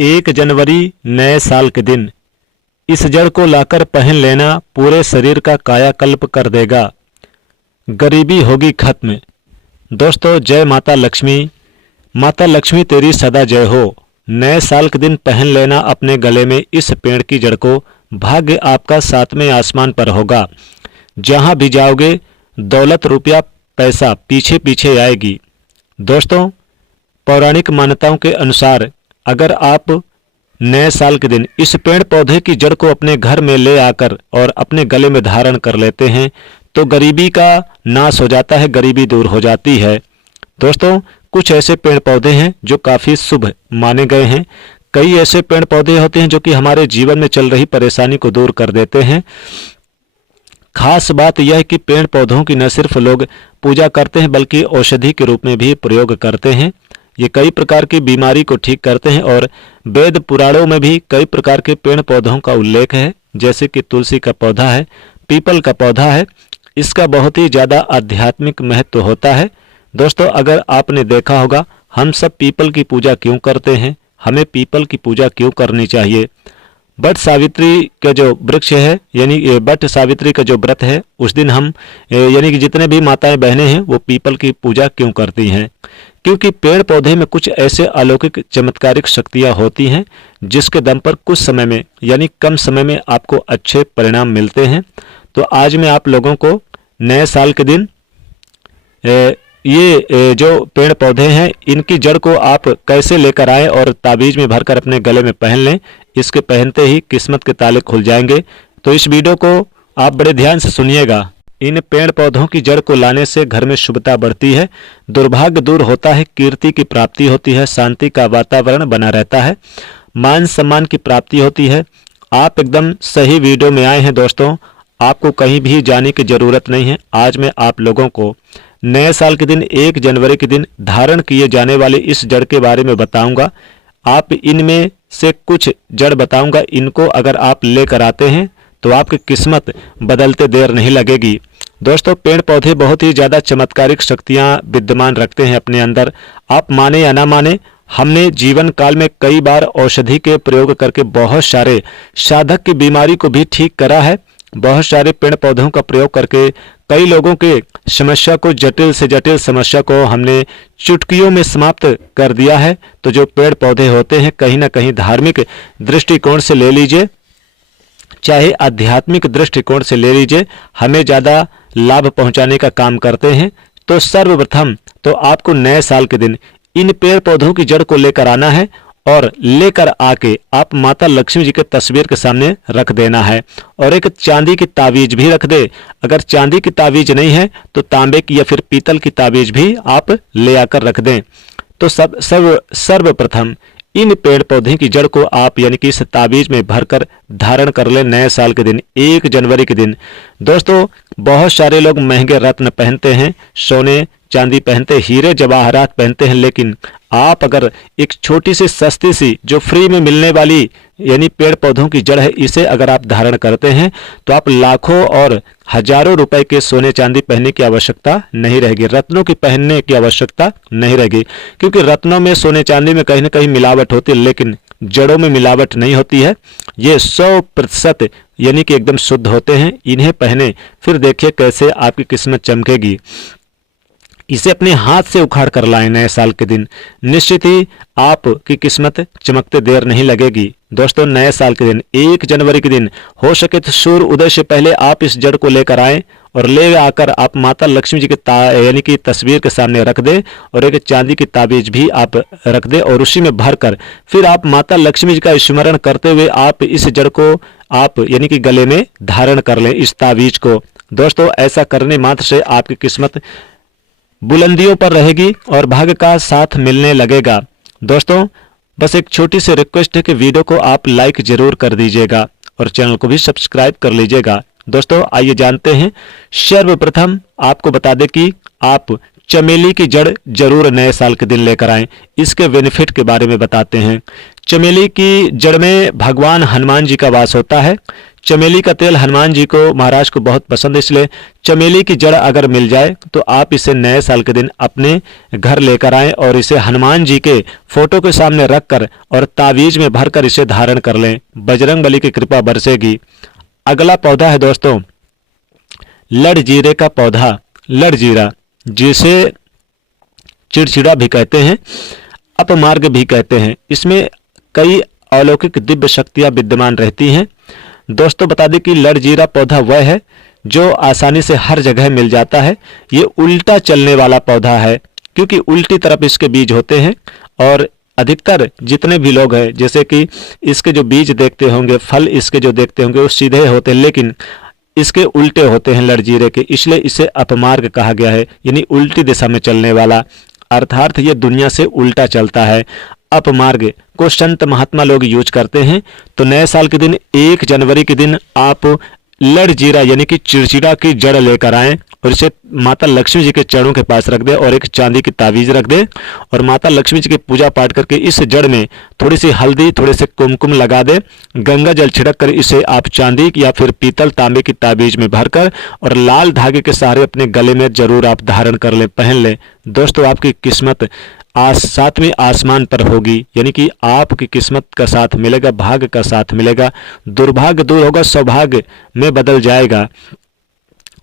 1 जनवरी नए साल के दिन इस जड़ को लाकर पहन लेना पूरे शरीर का कायाकल्प कर देगा, गरीबी होगी खत्म। दोस्तों जय माता लक्ष्मी। माता लक्ष्मी तेरी सदा जय हो। नए साल के दिन पहन लेना अपने गले में इस पेड़ की जड़ को, भाग्य आपका 7वें आसमान पर होगा। जहां भी जाओगे दौलत रुपया पैसा पीछे पीछे आएगी। दोस्तों पौराणिक मान्यताओं के अनुसार अगर आप नए साल के दिन इस पेड़ पौधे की जड़ को अपने घर में ले आकर और अपने गले में धारण कर लेते हैं तो गरीबी का नाश हो जाता है, गरीबी दूर हो जाती है। दोस्तों कुछ ऐसे पेड़ पौधे हैं जो काफ़ी शुभ माने गए हैं। कई ऐसे पेड़ पौधे होते हैं जो कि हमारे जीवन में चल रही परेशानी को दूर कर देते हैं। खास बात यह है कि पेड़ पौधों की न सिर्फ लोग पूजा करते हैं बल्कि औषधि के रूप में भी प्रयोग करते हैं। ये कई प्रकार की बीमारी को ठीक करते हैं और वेद पुराणों में भी कई प्रकार के पेड़ पौधों का उल्लेख है, जैसे कि तुलसी का पौधा है, पीपल का पौधा है। इसका बहुत ही ज़्यादा आध्यात्मिक महत्व होता है। दोस्तों अगर आपने देखा होगा हम सब पीपल की पूजा क्यों करते हैं, हमें पीपल की पूजा क्यों करनी चाहिए। बट सावित्री का जो वृक्ष है यानी बट सावित्री का जो व्रत है उस दिन हम यानी कि जितने भी माताएं बहनें हैं वो पीपल की पूजा क्यों करती हैं, क्योंकि पेड़ पौधे में कुछ ऐसे अलौकिक चमत्कारिक शक्तियां होती हैं जिसके दम पर कुछ समय में यानी कम समय में आपको अच्छे परिणाम मिलते हैं। तो आज मैं आप लोगों को नए साल के दिन ये जो पेड़ पौधे हैं इनकी जड़ को आप कैसे लेकर आएं और ताबीज में भरकर अपने गले में पहन लें, इसके पहनते ही किस्मत के ताले खुल जाएंगे। तो इस वीडियो को आप बड़े ध्यान से सुनिएगा। इन पेड़ पौधों की जड़ को लाने से घर में शुभता बढ़ती है, दुर्भाग्य दूर होता है, कीर्ति की प्राप्ति होती है, शांति का वातावरण बना रहता है, मान सम्मान की प्राप्ति होती है। आप एकदम सही वीडियो में आए हैं दोस्तों, आपको कहीं भी जाने की जरूरत नहीं है। आज मैं आप लोगों को नए साल के दिन 1 जनवरी के दिन धारण किए जाने वाले इस जड़ के बारे में बताऊंगा। आप इनमें से कुछ जड़ बताऊंगा, इनको अगर आप लेकर आते हैं तो आपकी किस्मत बदलते देर नहीं लगेगी। दोस्तों पेड़ पौधे बहुत ही ज़्यादा चमत्कारिक शक्तियां विद्यमान रखते हैं अपने अंदर। आप माने या ना माने, हमने जीवन काल में कई बार औषधि के प्रयोग करके बहुत सारे साधक की बीमारी को भी ठीक करा है। बहुत सारे पेड़ पौधों का प्रयोग करके कई लोगों के समस्या को, जटिल से जटिल समस्या को हमने चुटकियों में समाप्त कर दिया है। तो जो पेड़ पौधे होते हैं कहीं ना कहीं धार्मिक दृष्टिकोण से ले लीजिए, चाहे आध्यात्मिक दृष्टिकोण से ले लीजिए, हमें ज़्यादा लाभ पहुंचाने का काम करते हैं। तो सर्वप्रथम तो आपको नए साल के दिन इन पेड़ पौधों की जड़ को लेकर आना है और लेकर आके आप माता लक्ष्मी जी के तस्वीर के सामने रख देना है और एक चांदी की ताबीज भी रख दे। अगर चांदी की ताबीज नहीं है तो तांबे की या फिर पीतल की ताबीज भी आप ले आकर रख दें। तो सर्वप्रथम इन पेड़ पौधे की जड़ को आप यानी कि इस ताबीज में भरकर धारण कर लें नए साल के दिन 1 जनवरी के दिन। दोस्तों बहुत सारे लोग महंगे रत्न पहनते हैं, सोने चांदी पहनते, हीरे जवाहरात पहनते हैं, लेकिन आप अगर एक छोटी सी सस्ती सी जो फ्री में मिलने वाली यानी पेड़ पौधों की जड़ है इसे अगर आप धारण करते हैं तो आप लाखों और हजारों रुपए के सोने चांदी पहनने की आवश्यकता नहीं रहेगी, रत्नों की पहनने की आवश्यकता नहीं रहेगी, क्योंकि रत्नों में सोने चांदी में कहीं ना कहीं मिलावट होती है लेकिन जड़ों में मिलावट नहीं होती है। ये 100% यानी कि एकदम शुद्ध होते हैं। इन्हें पहने फिर देखिए कैसे आपकी किस्मत चमकेगी। इसे अपने हाथ से उखाड़ कर लाएं नए साल के दिन, निश्चित ही आपकी किस्मत चमकते देर नहीं लगेगी। दोस्तों नए साल के दिन 1 जनवरी के दिन हो सके तो सूर्य उदय से पहले आप इस जड़ को लेकर आएं और ले आकर आप माता लक्ष्मी जी के यानी कि तस्वीर के सामने रख दे और एक चांदी की ताबीज भी आप रख दे और उसी में भरकर फिर आप माता लक्ष्मी जी का स्मरण करते हुए आप इस जड़ को आप यानी कि गले में धारण कर लें इस ताबीज को। दोस्तों ऐसा करने मात्र से आपकी किस्मत बुलंदियों पर रहेगी और भाग्य का साथ मिलने लगेगा। दोस्तों बस एक छोटी सी रिक्वेस्ट है कि वीडियो को आप लाइक जरूर कर दीजिएगा और चैनल को भी सब्सक्राइब कर लीजिएगा। दोस्तों आइए जानते हैं, सर्वप्रथम आपको बता दें कि आप चमेली की जड़ जरूर नए साल के दिन लेकर आएं। इसके बेनिफिट के बारे में बताते हैं। चमेली की जड़ में भगवान हनुमान जी का वास होता है। चमेली का तेल हनुमान जी को, महाराज को बहुत पसंद है, इसलिए चमेली की जड़ अगर मिल जाए तो आप इसे नए साल के दिन अपने घर लेकर आएं और इसे हनुमान जी के फोटो के सामने रखकर और तावीज में भरकर इसे धारण कर लें। बजरंग बली की कृपा बरसेगी। अगला पौधा है दोस्तों लड़ जीरे का पौधा। लड़ जीरा, जिसे चिड़चिड़ा भी कहते हैं, अपमार्ग भी कहते हैं, इसमें कई अलौकिक दिव्य शक्तियां विद्यमान रहती हैं। दोस्तों बता दें कि लड़ जीरा पौधा वह है जो आसानी से हर जगह मिल जाता है। ये उल्टा चलने वाला पौधा है क्योंकि उल्टी तरफ इसके बीज होते हैं और अधिकतर जितने भी लोग हैं जैसे कि इसके जो बीज देखते होंगे, फल इसके जो देखते होंगे वो सीधे होते हैं, लेकिन इसके उल्टे होते हैं लड़ जीरे के, इसलिए इसे अपमार्ग कहा गया है, यानी उल्टी दिशा में चलने वाला, अर्थात ये दुनिया से उल्टा चलता है। अपमार्ग को संत महात्मा लोग यूज करते हैं। तो नए साल के दिन 1 जनवरी के दिन आप लड़ जीरा यानी कि चिड़चिड़ा की जड़ लेकर आएं और इसे माता लक्ष्मी जी के चरणों के पास रख दें और एक चांदी की तावीज रख दें और माता लक्ष्मी जी की पूजा पाठ करके इस जड़ में थोड़ी सी हल्दी, थोड़े से कुमकुम लगा दें, गंगा जल छिड़क कर इसे आप चांदी या फिर पीतल तांबे की तावीज में भरकर और लाल धागे के सहारे अपने गले में जरूर आप धारण कर लें, पहन लें। दोस्तों आपकी किस्मत सातवें आसमान पर होगी, यानी कि आपकी किस्मत का साथ मिलेगा, भाग्य का साथ मिलेगा, दुर्भाग्य दूर होगा, सौभाग्य में बदल जाएगा।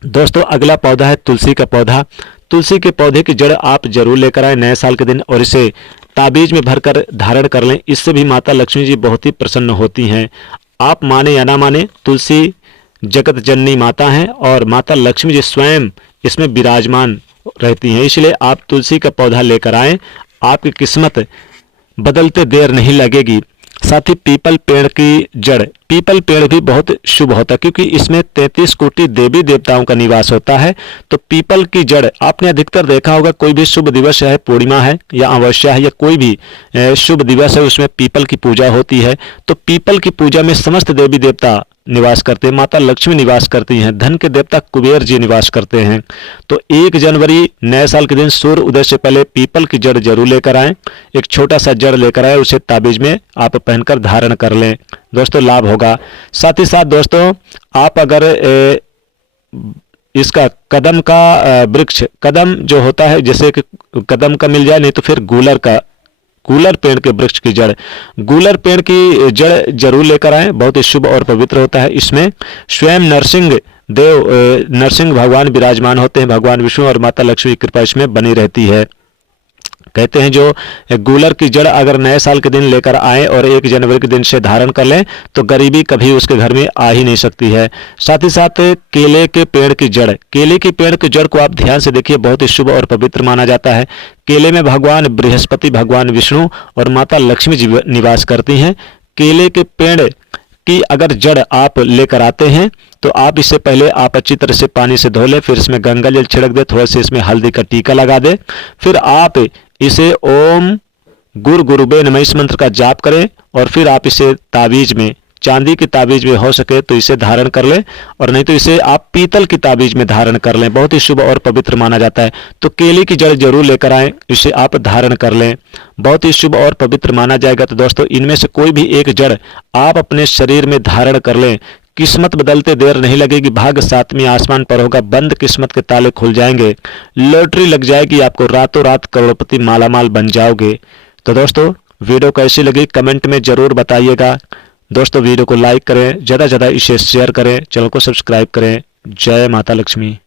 दोस्तों अगला पौधा है तुलसी का पौधा। तुलसी के पौधे की जड़ आप जरूर लेकर आए नए साल के दिन और इसे ताबीज में भरकर धारण कर लें। इससे भी माता लक्ष्मी जी बहुत ही प्रसन्न होती हैं। आप माने या ना माने, तुलसी जगत जननी माता हैं और माता लक्ष्मी जी स्वयं इसमें विराजमान रहती हैं, इसलिए आप तुलसी का पौधा लेकर आएं, आपकी किस्मत बदलते देर नहीं लगेगी। साथ ही पीपल पेड़ की जड़, पीपल पेड़ भी बहुत शुभ होता है क्योंकि इसमें 33 कोटि देवी देवताओं का निवास होता है। तो पीपल की जड़ आपने अधिकतर देखा होगा, कोई भी शुभ दिवस है, पूर्णिमा है या अमावस्या है या कोई भी शुभ दिवस है, उसमें पीपल की पूजा होती है। तो पीपल की पूजा में समस्त देवी देवता निवास करते हैं, माता लक्ष्मी निवास करती हैं, धन के देवता कुबेर जी निवास करते हैं। तो 1 जनवरी नए साल के दिन सूर्य उदय से पहले पीपल की जड़ जरूर लेकर आएं, एक छोटा सा जड़ लेकर आए, उसे ताबीज में आप पहनकर धारण कर लें, दोस्तों लाभ होगा। साथ ही साथ दोस्तों आप अगर इसका कदम का वृक्ष, कदम जो होता है जैसे कि कदम का मिल जाए, नहीं तो फिर गूलर पेड़ के वृक्ष की जड़, गूलर पेड़ की जड़ जरूर लेकर आए, बहुत ही शुभ और पवित्र होता है। इसमें स्वयं नरसिंह भगवान विराजमान होते हैं, भगवान विष्णु और माता लक्ष्मी की कृपा इसमें बनी रहती है। कहते हैं जो गूलर की जड़ अगर नए साल के दिन लेकर आए और 1 जनवरी के दिन से धारण कर लें तो गरीबी कभी उसके घर में आ ही नहीं सकती है। साथ ही साथ केले के पेड़ की जड़, केले की पेड़ की जड़ को आप ध्यान से देखिए, बहुत ही शुभ और पवित्र माना जाता है। केले में भगवान बृहस्पति, भगवान विष्णु और माता लक्ष्मी जी निवास करती हैं। केले के पेड़ की अगर जड़ आप लेकर आते हैं तो आप इससे पहले आप अच्छी तरह से पानी से धो लें, फिर इसमें गंगा जल छिड़क दे, थोड़ा सा इसमें हल्दी का टीका लगा दे, फिर आप इसे ओम गुरुबे नमः इस मंत्र का जाप करें और फिर आप इसे ताबीज में, चांदी की ताबीज में हो सके तो इसे धारण कर लें और नहीं तो इसे आप पीतल की ताबीज में धारण कर लें, बहुत ही शुभ और पवित्र माना जाता है। तो केले की जड़ जरूर लेकर आएं, इसे आप धारण कर लें, बहुत ही शुभ और पवित्र माना जाएगा। तो दोस्तों इनमें से कोई भी एक जड़ आप अपने शरीर में धारण कर लें, किस्मत बदलते देर नहीं लगेगी, भाग्य 7वें आसमान पर होगा, बंद किस्मत के ताले खुल जाएंगे, लॉटरी लग जाएगी, आपको रातों रात करोड़पति मालामाल बन जाओगे। तो दोस्तों वीडियो कैसी लगी कमेंट में जरूर बताइएगा। दोस्तों वीडियो को लाइक करें, ज़्यादा से ज़्यादा इसे शेयर करें, चैनल को सब्सक्राइब करें। जय माता लक्ष्मी।